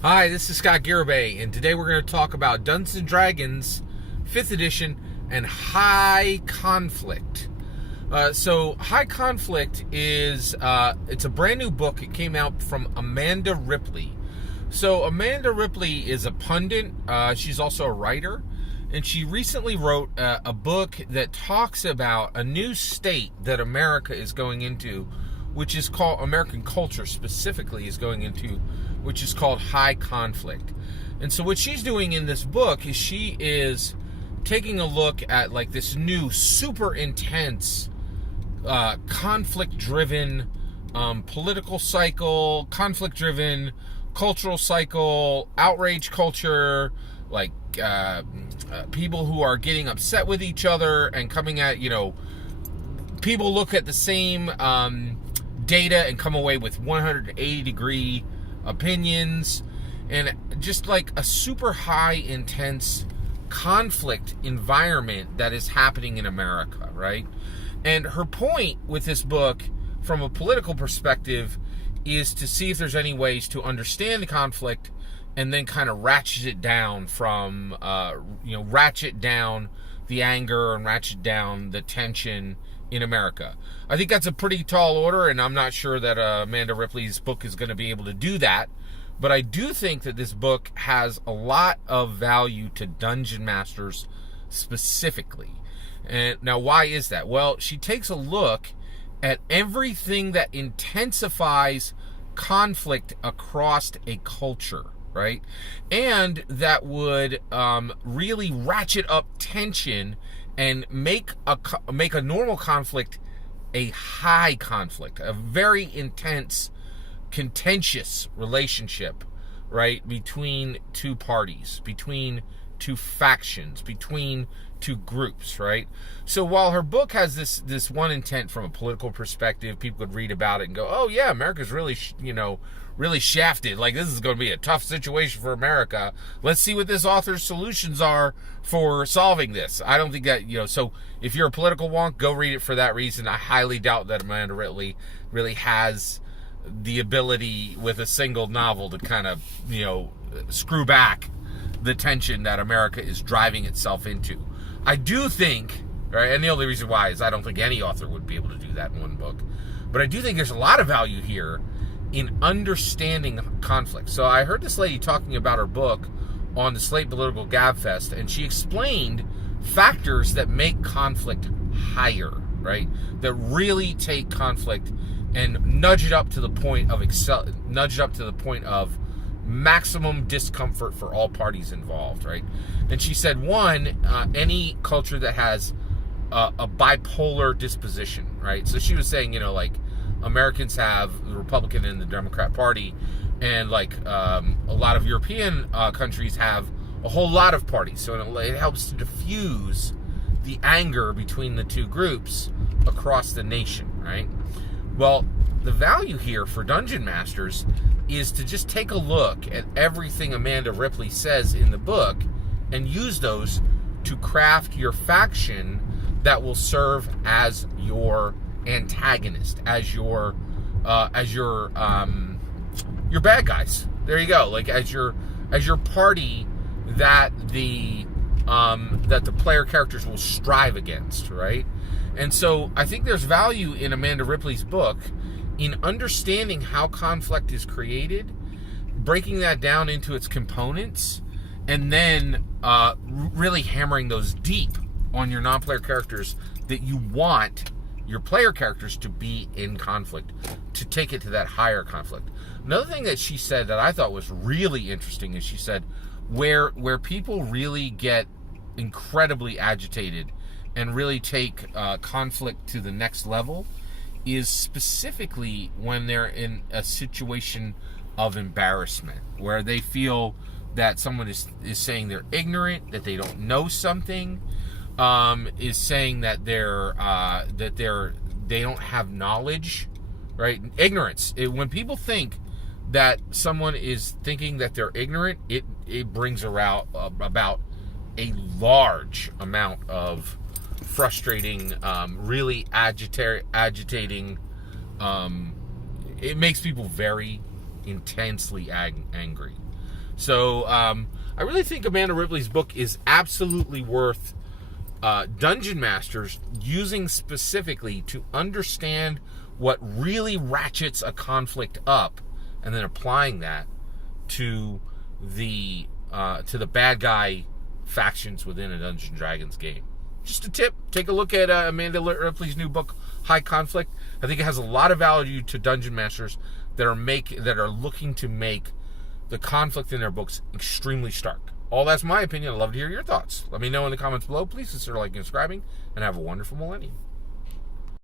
Hi, this is Scott Garibay, and today we're going to talk about Dungeons & Dragons 5th edition and High Conflict. So High Conflict is, it's a brand new book. It came out from Amanda Ripley. So Amanda Ripley is a pundit. She's also a writer, and she recently wrote a book that talks about a new state that America is going into, which is called, American culture specifically is going into, which is called High Conflict. And so what she's doing in this book is she is taking a look at like this new super intense conflict-driven political cycle, conflict-driven cultural cycle, outrage culture, like people who are getting upset with each other and coming at, people look at the same data and come away with 180-degree opinions, and just like a super high intense conflict environment that is happening in America, right? And her point with this book from a political perspective is to see if there's any ways to understand the conflict and then kind of ratchet it down from ratchet down the anger and ratchet down the tension in America. I think that's a pretty tall order, and I'm not sure that Amanda Ripley's book is going to be able to do that. But I do think that this book has a lot of value to dungeon masters specifically. And now, why is that? Well, she takes a look at everything that intensifies conflict across a culture, right? And that would really ratchet up tension and make a normal conflict a high conflict, a very intense, contentious relationship, right, between two parties, between two factions, between two groups, right? So while her book has this one intent from a political perspective, people could read about it and go, oh yeah, America's really, really shafted. Like, this is going to be a tough situation for America. Let's see what this author's solutions are for solving this. I don't think that, so if you're a political wonk, go read it for that reason. I highly doubt that Amanda Ripley really has the ability with a single novel to kind of, screw back the tension that America is driving itself into. I do think, right, and the only reason why is I don't think any author would be able to do that in one book, but I do think there's a lot of value here in understanding conflict. So I heard this lady talking about her book on the Slate Political Gabfest, and she explained factors that make conflict higher, right? That really take conflict and nudge it up to the point of maximum discomfort for all parties involved, right? And she said, one, any culture that has a bipolar disposition, right? So she was saying, like Americans have the Republican and the Democrat Party, and like a lot of European countries have a whole lot of parties. So it helps to diffuse the anger between the two groups across the nation, right? Well, the value here for dungeon masters is to just take a look at everything Amanda Ripley says in the book and use those to craft your faction that will serve as your antagonist, as your bad guys. There you go. Like as your party that the player characters will strive against, right? And so I think there's value in Amanda Ripley's book in understanding how conflict is created, breaking that down into its components, and then really hammering those deep on your non-player characters that you want your player characters to be in conflict, to take it to that higher conflict. Another thing that she said that I thought was really interesting is she said where people really get incredibly agitated and really take conflict to the next level is specifically when they're in a situation of embarrassment, where they feel that someone is saying they're ignorant, that they don't know something, is saying that they don't have knowledge, right? Ignorance. When people think that someone is thinking that they're ignorant, it brings about a large amount of frustrating, really agitating. It makes people very intensely angry. So I really think Amanda Ripley's book is absolutely worth dungeon masters using specifically to understand what really ratchets a conflict up, and then applying that to the bad guy factions within a Dungeons & Dragons game. Just a tip, take a look at Amanda Ripley's new book, High Conflict. I think it has a lot of value to dungeon masters that are looking to make the conflict in their books extremely stark. All that's my opinion. I'd love to hear your thoughts. Let me know in the comments below. Please consider liking and subscribing, and have a wonderful millennium.